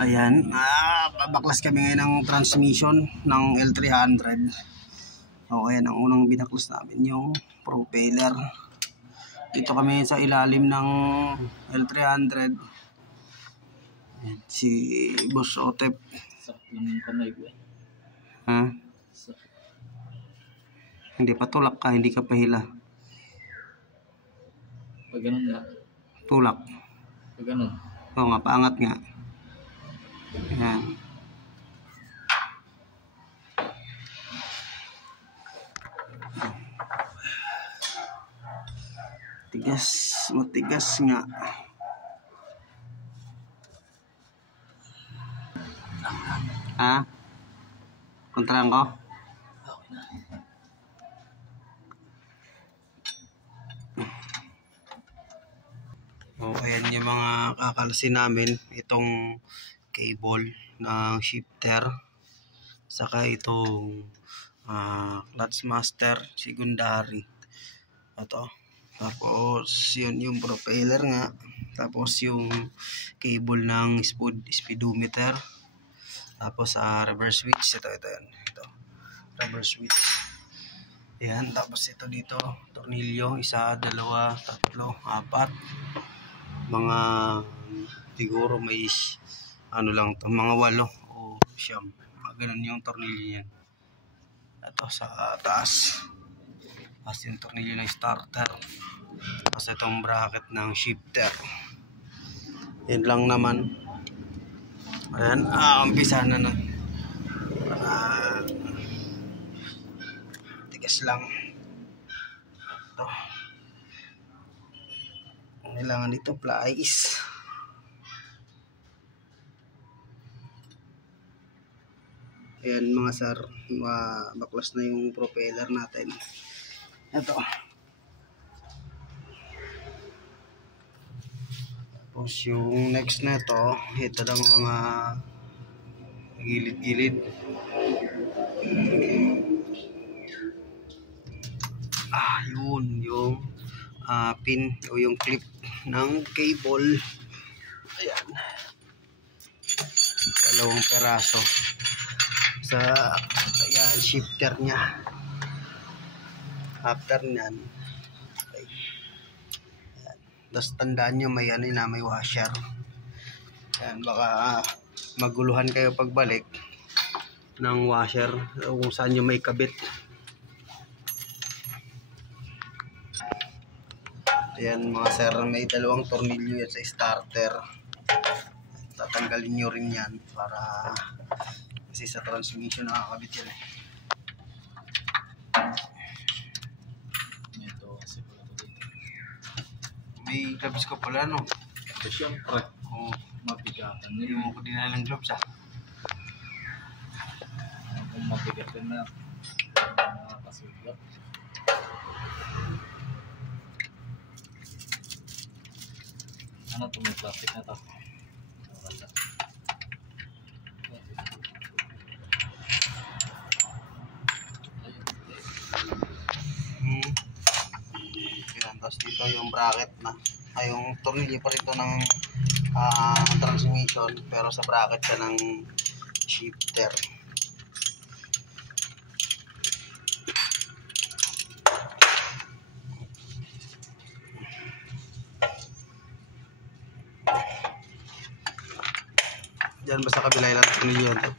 Ayan, babaklas kami ngayon ng transmission ng L300. So ayan, ang unang binaklas namin yung propeller. Dito kami sa ilalim ng L300. Ayan, si Boss Otep. Ha? Hindi pa tulak ka, hindi ka pahila. Pag ganun nga. Tulak. Pag ganun. Oo nga, paangat nga. Ayan. Tigas, matigas nga. Ha? Kontrahan ko? Okay na. O, ayan yung mga kakalasin namin. Itong cable ng shifter. Saka itong clutch master secondary. Ito. Tapos yun yung propeller nga. Tapos yung cable ng speedometer. Tapos reverse switch. Ito yan. Ito. Reverse switch. Ayan. Tapos ito dito. Tornilyo. 1, 2, 3, 4. Mga siguro may ano lang to, mga 8 o 9. Ganun yung tornilyo yan. Ito sa taas. Tapos yung tornilyo ng starter. Tapos itong bracket ng shifter. Yan lang naman. Ayan, umpisa na na. Tigas lang. Ito. Kailangan dito plies. Ayan mga sir, baklas na yung propeller natin. Ito. Tapos yung next na ito lang mga gilid-gilid. Yun yung pin o yung clip ng cable. Ayan. 2 peraso sa ayan, shifter nya. After nyan, okay. Ayan. Tapos tandaan nyo may may washer. Ayan, baka maguluhan kayo pagbalik ng washer kung saan nyo may kabit. Ayan mga sir, may 2 tornilyo yan sa starter. Tatanggalin nyo rin yan para kasi sa transmission nakakabit yan Ito kasi pala ito dito. May gloves ko pala no? Ito siyempre. Mabigatan Hindi nila. mo ko dinala ng gloves Kung mabigatan na nakakasulat. Ano ito, may plastic na ito. Wala. Ayan, tapos dito yung bracket na yung tornilyo pa rin ito ng transmission pero sa bracket siya ng shifter. Diyan basta kabila ilang tornilyo yan to.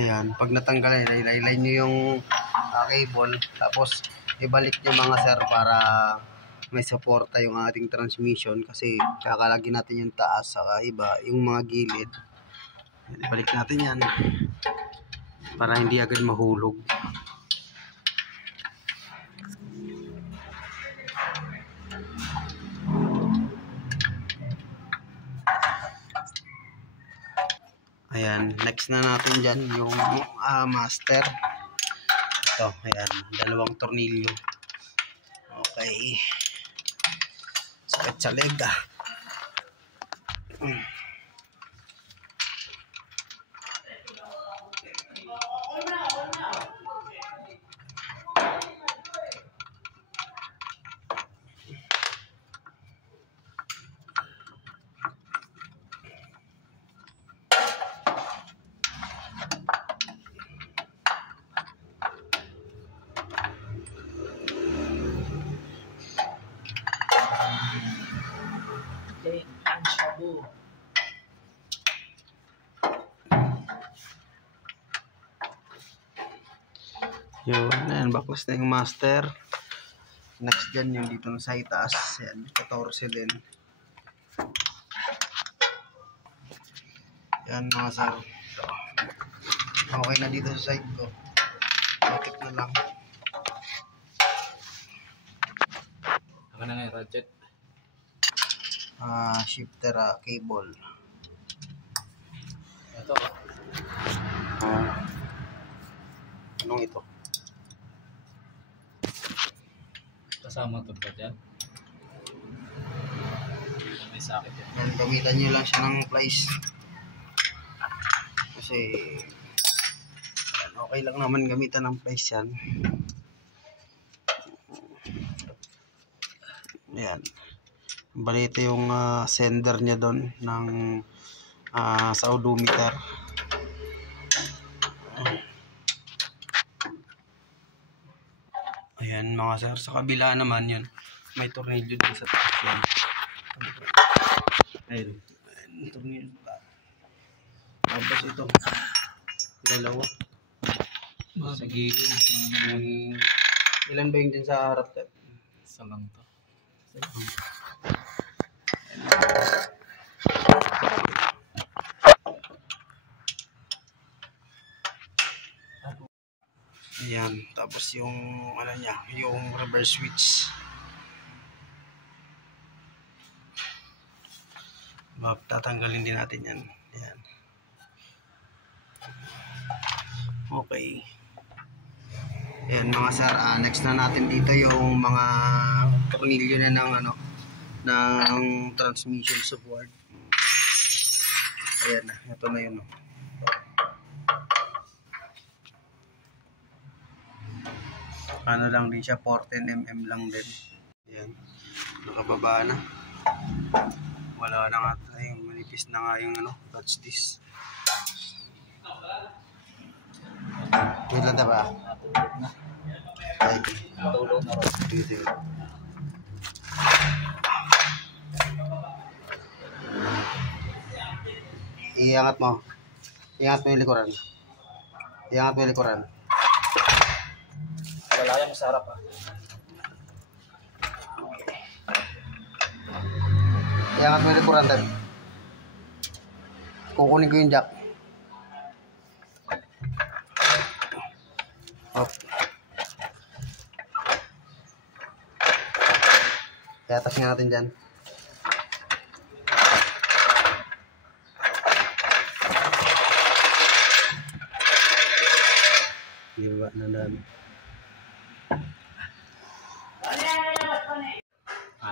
Ayan, pag natanggal, ilay nyo yung cable. Tapos ibalik nyo mga sir para may suporta yung ating transmission kasi kakalagin natin yung taas saka iba yung mga gilid. Ibalik natin yan para hindi agad mahulog. Ayan, next na natin dyan yung master. Ito, ayan, dalawang tornilyo. Okay. Sakit sa leg Yun, ayan, baklas na yung master. Next dyan yung dito sa itaas. Ayan, 14 din. Yan mga sir. Ito. Okay na dito sa side ko. Bakit na lang. Ako na nga yung ratchet. Shifter cable. Ito. Anong ito? Kasama ito ba dyan? May sakit yan. Yan, gamitan nyo lang siya ng plies. Kasi yan, okay lang naman gamitan ng plies yan. Ayan. Bali ito yung sender niya doon ng sa odometer. Ayan mga sir, sa kabila naman yun may tornilyo din sa taas yan. Ayun, tornilyo sa taas. Tapos ito dalawa Sa gilid. ilan ba yung dyan sa harap? Isa lang to. Ayan, tapos yung ano niya, yung reverse switch. Tatanggalin din natin yan. Ayan. Okay. Ayan mga sir, next na natin dito yung mga tornilyo na ng ano, ng transmission support. Ayan na, ito na yun. Ano lang din siya, 14mm lang din. Ayan, nakababa na. Wala na nga tayo, manipis na nga yung ano, clutch disc. Wait lang ba? Natulog na. Ay, Natulog na rin. dito. Iangat mo. Iangat mo yung likuran. Iangat mo yung likuran. Wala yan sa harap Iangat mo yung likuran tayo. Kukunin ko yung jack. Off. Iatas nga natin dyan. Iba na dami.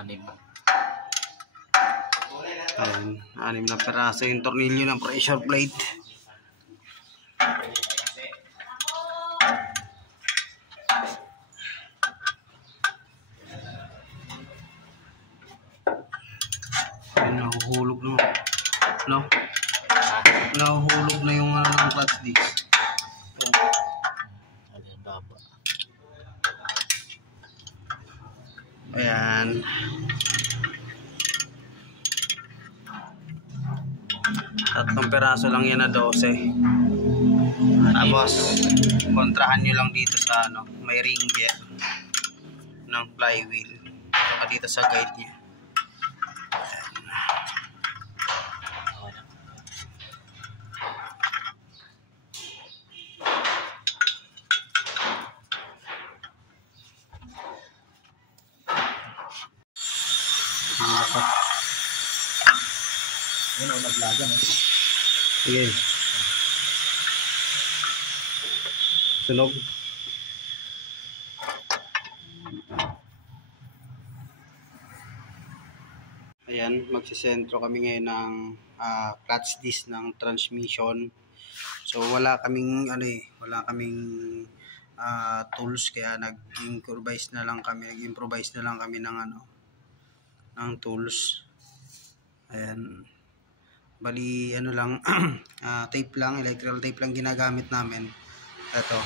6. Ayan, 6 na peraso yung tornilyo ng pressure plate. Ayan, nahuhulog na. No? Nahuhulog na yung ano ng clutch disc. Ayan, baba. Ayan. Tatlong peraso lang yan na 12. Tapos, kontrahan nyo lang dito sa may ring gear ng flywheel. Saka dito sa guide niya. Yun ang naglaga, no? Sige. Sunog. Ayan, magsisentro kami ngayon ng clutch disc ng transmission. So wala kaming tools, kaya nag-improvise na lang kami ng tools. Ayan. Bali lang tape lang, electrical tape lang ginagamit namin. Ito.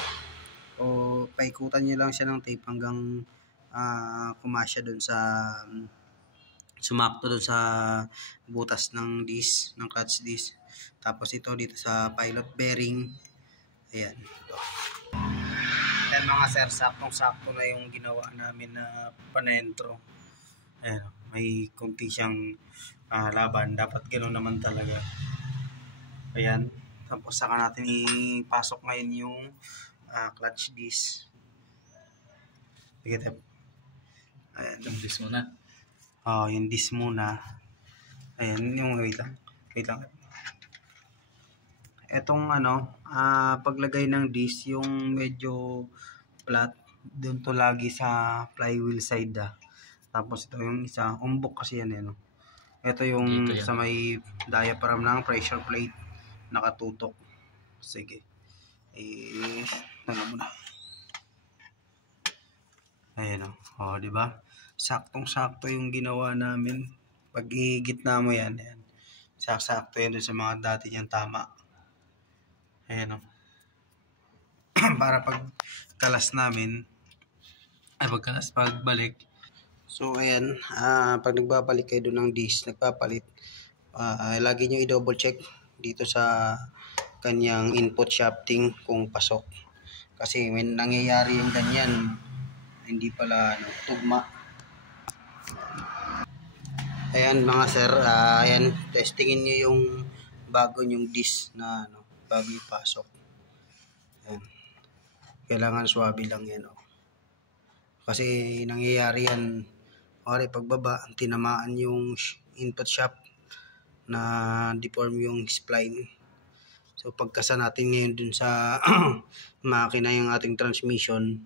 O paikutan niyo lang siya ng tape hanggang kumasya doon sa sumakto doon sa butas ng disc, ng clutch disc. Tapos ito dito sa pilot bearing. Ayan. Ito. Ayan mga sir, saktong-sakto na yung ginawa namin na panentro. Ayan, may konti siyang laban. Dapat gano'n naman talaga. Ayan. Tapos saka natin ipasok ngayon yung clutch disc. Sige, tep. Ayan. Yung disc muna. Yung disc muna. Ayan, yung wait lang. Etong paglagay ng disc, yung medyo flat, doon to lagi sa flywheel side Tapos ito yung isa, umbok kasi yan Ito yung Dito yan. sa may diaphragm ng pressure plate, nakatutok. Sige. Ano mo na. Ayan di ba? Saktong-sakto yung ginawa namin. Pag igitna mo yan. Sakto yan doon sa mga dati niyang tama. Ayan para pag kalas namin, pagbalik. So ayan, pag nagbabalik kayo doon ng disc, nagpapalit, lagi nyo i-double check dito sa kanyang input shafting kung pasok. Kasi may nangyayari yung ganyan, hindi pala tugma. Ayan mga sir, ayan, testingin nyo yung bago yung disc na bago ipasok. Ayan. Kailangan swabe lang yan Kasi nangyayari yan, pagbaba, tinamaan yung input shaft na deform yung spline. So pagkasa natin ngayon dun sa makina yung ating transmission,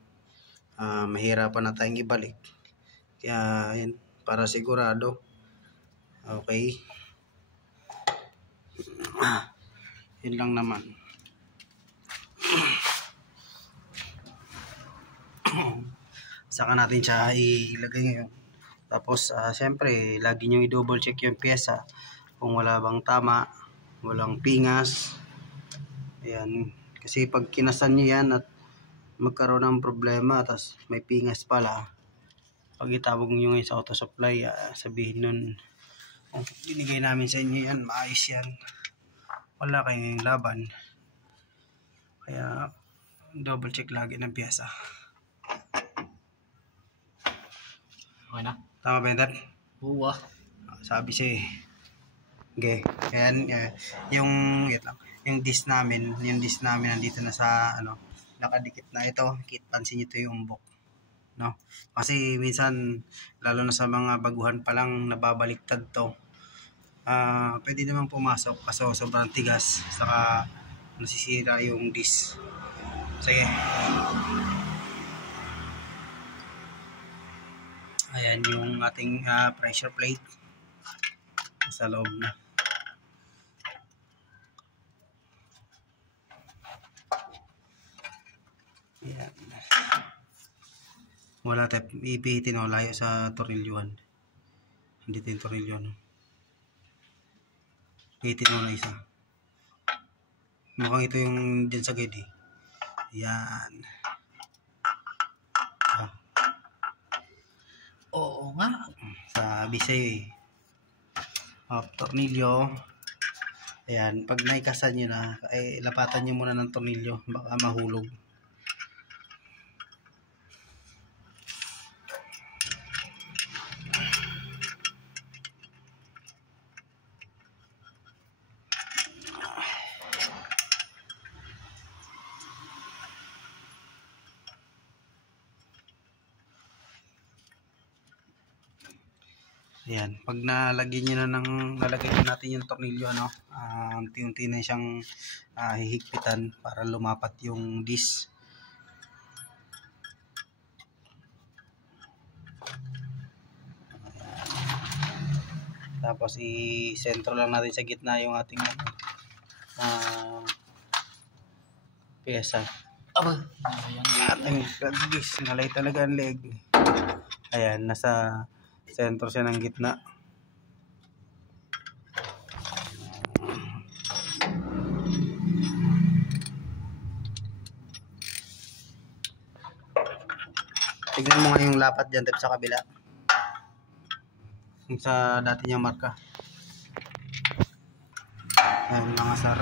mahirapan na tayong ibalik. Kaya yan, para sigurado. Okay. Yun lang naman. Saka natin siya ilagay ngayon. Tapos syempre lagi nyo i-double check yung pyesa kung wala bang tama, walang pingas. Ayan, kasi pag kinasan nyo yan at magkaroon ng problema tapos may pingas pala, pag itawag nyo ngayon sa auto supply, sabihin nun, binigay namin sa inyo yan, maayos yan, wala kayong laban. Kaya double check lagi ng pyesa. Okay na? Tama ba yun? Oo Sabi siya Okay. Ayan, yung disc namin nandito na sa nakadikit na ito. Pansin niyo ito yung umbok. Kasi minsan lalo na sa mga baguhan pa lang nababaliktad to. Pwede namang pumasok kaso sobrang tigas, saka nasisira yung disc. Sige. Ayan yung ating pressure plate sa loob na. Ayan. Wala tayo ipihitin layo sa tornilyohan. Hindi yung tornilyo Hitin na isa. Mukhang ito yung dyan sa guide Yan. Oo nga. Sabi sa'yo tornilyo. Ayan, pag naikasan nyo na, ay lapatan nyo muna ng tornilyo, baka mahulog. Ayan, pag nalagyan nyo na nalagay na natin yung tornilyo, ano, unti-unti na siyang hihigpitan para lumapat yung disc. Tapos i-sentro lang natin sa gitna yung ating pyesa. Ating disc, nalay talaga ang leg. Ayan, nasa sentro siya ng gitna. Tignan mo nga yung lapat dyan sa kabila. Yung sa dati niyang marka. Ayan mga sir,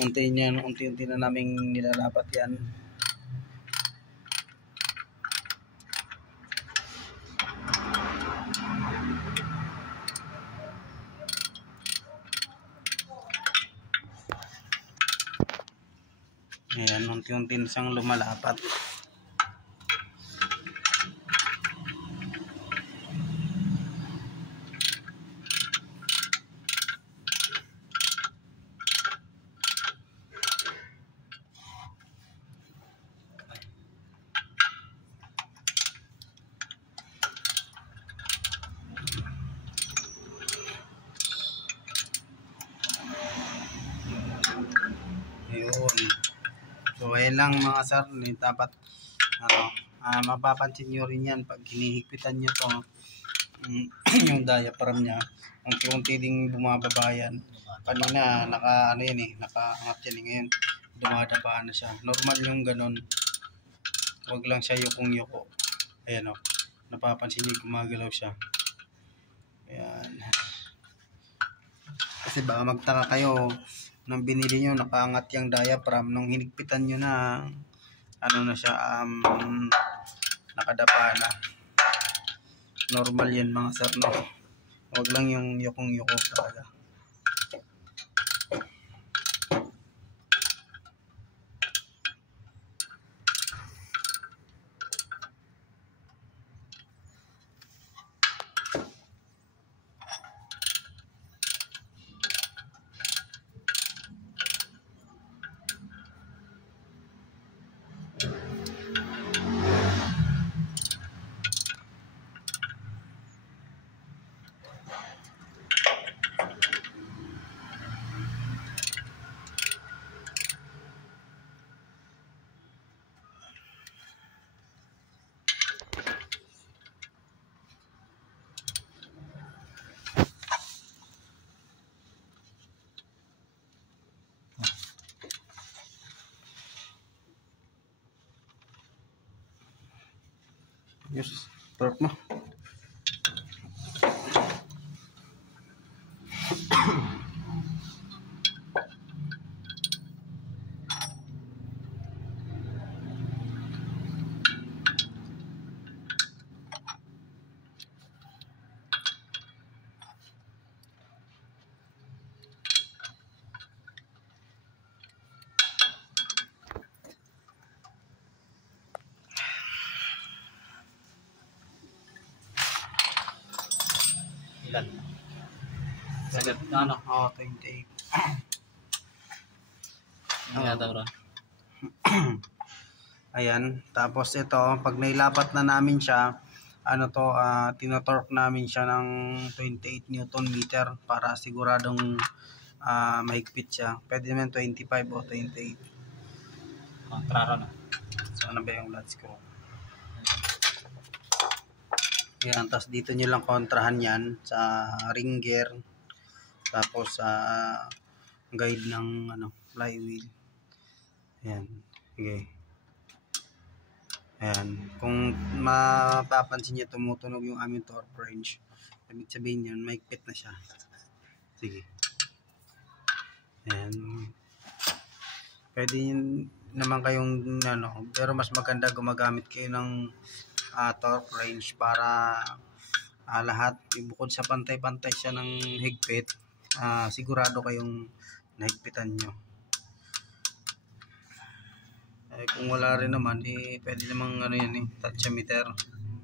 unti-unti na naming nilalapat yan. Ayan, unti-unti na siyang lumalapat. Ayun. So ayan lang mga sir, dapat mapapansin nyo rin yan pag hinihigpitan nyo to yung diaphragm nya, unti-unti ding bumababa yan. Kanina nakaangat yan ngayon dumadaba na siya. Normal yung ganun, wag lang siya yukong-yuko. Ayan o, napapansin nyo gumagalaw siya. Ayan. Kasi baka magtaka kayo, nang binili nyo nakaangat yung diaphragm, nung hinigpitan nyo na na siya, nakadapa na. Normal yan mga sir, no? Huwag lang yung yukong-yuko talaga. Yes, torok mo. Ilan? Sagad na 28. Ano yata bro? Ayan, tapos ito, pag nailapat na namin siya, tinotorque namin siya ng 28 Newton meter para siguradong mahigpit siya. Pwede naman 25 o 28. Kontrara na. So ano ba yung latch screw? Ayan, tapos dito nyo lang kontrahan yan sa ring gear, tapos sa guide ng flywheel. Ayan, okay. Ayan, kung mapapansin nyo tumutunog yung aming torque wrench, ibig sabihin yun, mahigpit na siya. Sige. Ayan. Pwede naman kayong pero mas maganda gumagamit kayo ng torque wrench para lahat, bukod sa pantay-pantay siya ng higpit, sigurado kayong nahigpitan nyo. Kung wala rin naman, pwede namang yan, tachometer.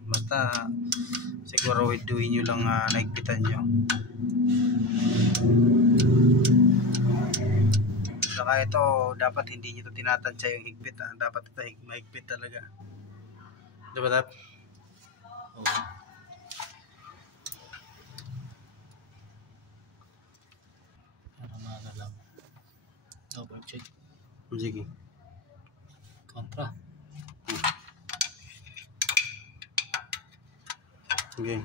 Basta siguraduhin nyo lang nahigpitan nyo. Saka ito, dapat hindi nyo ito tinatansya yung higpit. Dapat ito mahigpit talaga. Diba, Tap? Oo. Para maala lang. Double check. Sige. Kontra. Okay.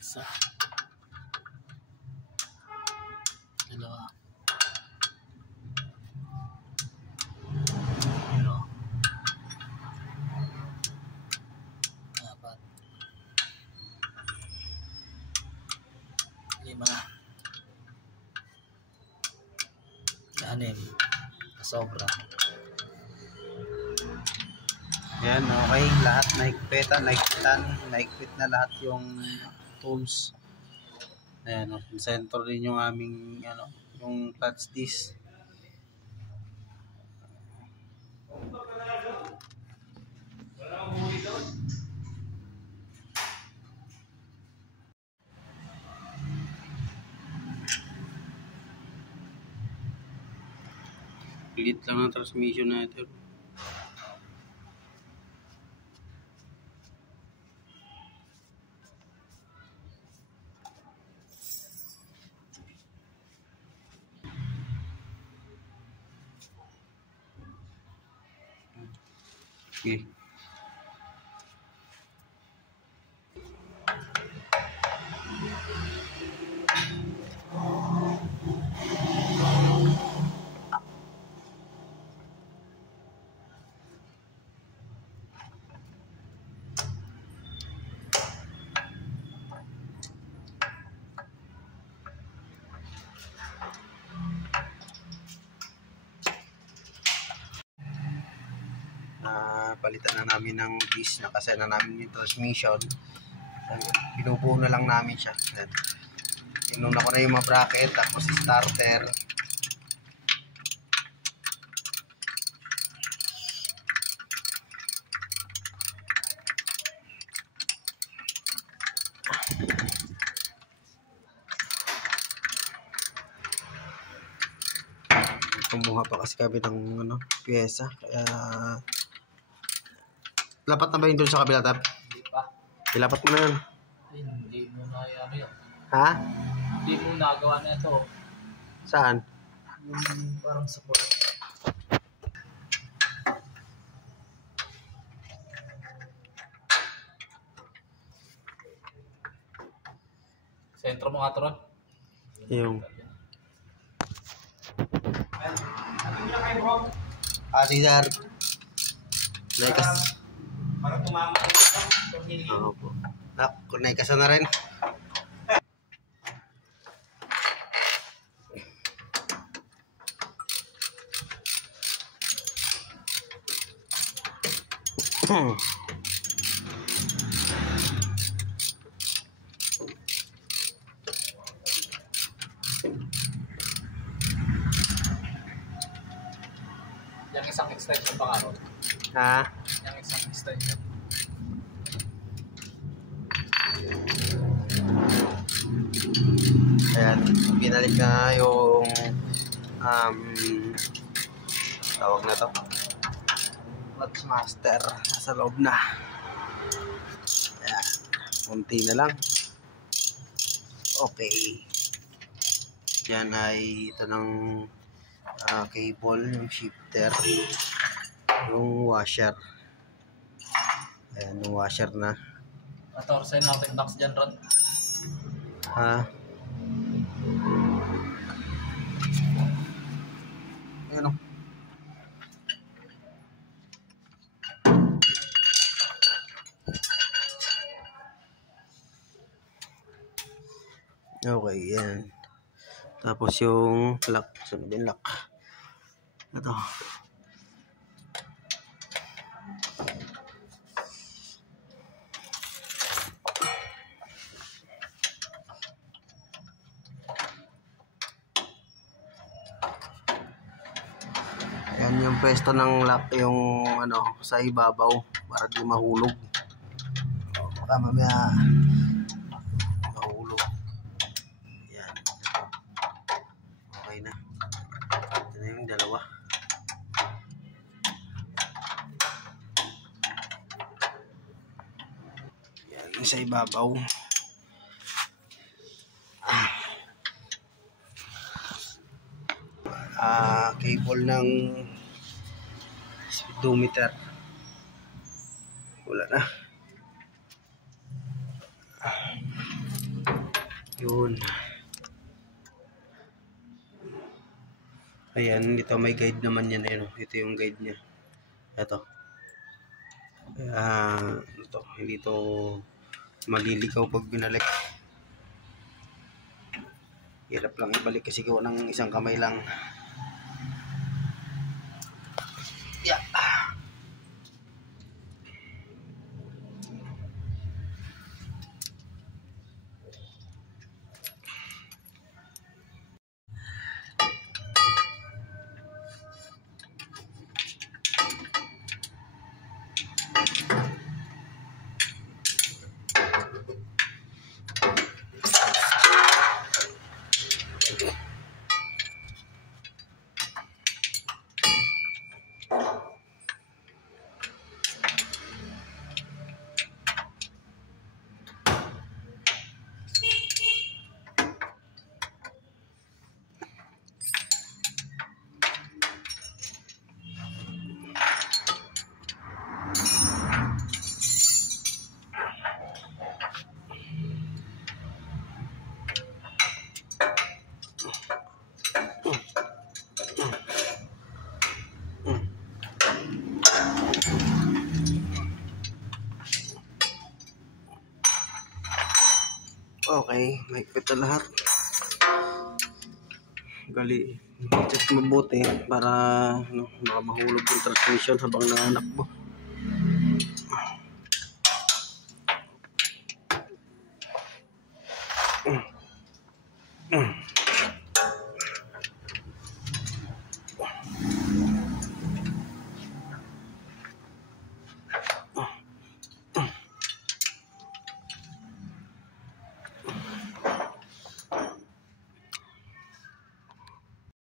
Isa. Dalawa. Tatlo. Apat. 5. 6. Sobra. Yan, okay. Lahat nahigpit na lahat yung tools. Ayan, center din yung aming yung clutch disc. Liit lang ang transmission natin. Okay. Palitan na namin ng disc, nakasay na namin yung transmission. Binubuo na lang namin siya. Tinuna ko na yung mga bracket, tapos starter. Kumuha pa kasi kami ng pyesa, kaya lapat na ba yun doon sa kabila, Tap? Hindi pa. Ilapat mo na yun. Ay, hindi mo na yan. Ha? Hindi mo nagawa na ito. Saan? Yung parang support. Sentro mo nga ito ron. Yung sige, sir. Naikas. Parang tumama ko Oo po. Naikasan na rin. Yung isang extension pa nga ron. Ha? Yung isang extension. Ayan, binalik na yung tawag na to, clutch master, nasa loob na. Ayan, kunti na lang. Okay, yan ay ito ng cable, yung shifter, yung washer. Ayan, yung washer na. 14 na open box dyan ron. Ha? Ayan o. Okay, yan. Tapos yung lock, sunod yung lock. Ito. Yan yung pwesto ng lock, yung ano, sa ibabaw para di mahulog. Baka mamaya mahulog. Yan. Okay na. Ito na yung dalawa. Yan yung sa ibabaw. Cable ng speedometer. Wala na. Yun. Ayan, dito may guide naman yan. Ayun, ito yung guide niya. Ito. Ito, hindi ito maliligaw pag binalik. Hirap lang ibalik kasi gawa ng isang kamay lang. Yeah. Okay, mahigpit na lahat. Gali, check mabuti para baka mahulog yung transmission habang nanakbo.